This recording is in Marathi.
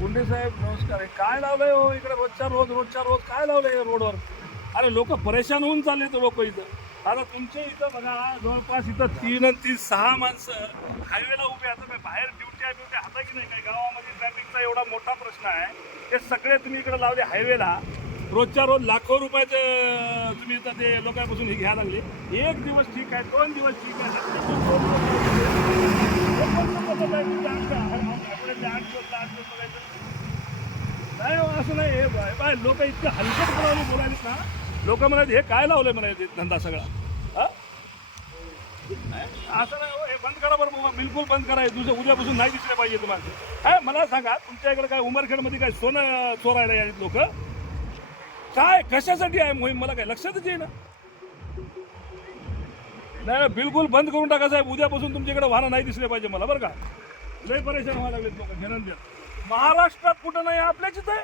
गुंडे साहेब नमस्कार. हे काय लावलंय हो इकडे रोजच्या रोज काय लावलंय रोडवर? अरे लोक परेशान होऊन चालले तर लोक इथं. आता तुमच्या इथं बघा जवळपास इथं 3 आणि 3 6 माणसं हायवेला उभे आता बाहेर ड्युट्या हाता की नाही काय गावामध्ये ट्रॅफिकचा एवढा मोठा प्रश्न आहे. ते सगळे तुम्ही इकडे लावले हायवेला. रोजच्या रोज लाखो रुपयाचे तुम्ही इथं ते लोकांपासून हे घ्यायला लागले. एक दिवस ठीक आहे, 2 दिवस ठीक आहे, नाही हो, असं नाही. हे बाय लोक इतकं हलकटपणाने बोलायलेत ना. लोक म्हणाले हे काय लावलंय म्हणाले धंदा सगळा. हा असं नाही हो, हे बंद करा बरं बाबा, बिलकुल बंद करा. उद्यापासून नाही दिसले पाहिजे तुम्हाला. काय मला सांगा, तुमच्या इकडे काय उमरखेडमध्ये काय सोनं चोरायला यायचे लोक? काय कशासाठी आहे मोहीम मला काय लक्षातच येईना. नाही बिलकुल बंद करून टाका साहेब. उद्यापासून तुमच्याकडे वाहनं नाही दिसले पाहिजे मला बरं का. लय परेशान व्हायला लागलेत लोक घेणं. महाराष्ट्रात कुठं नाही, आपल्याच आहे.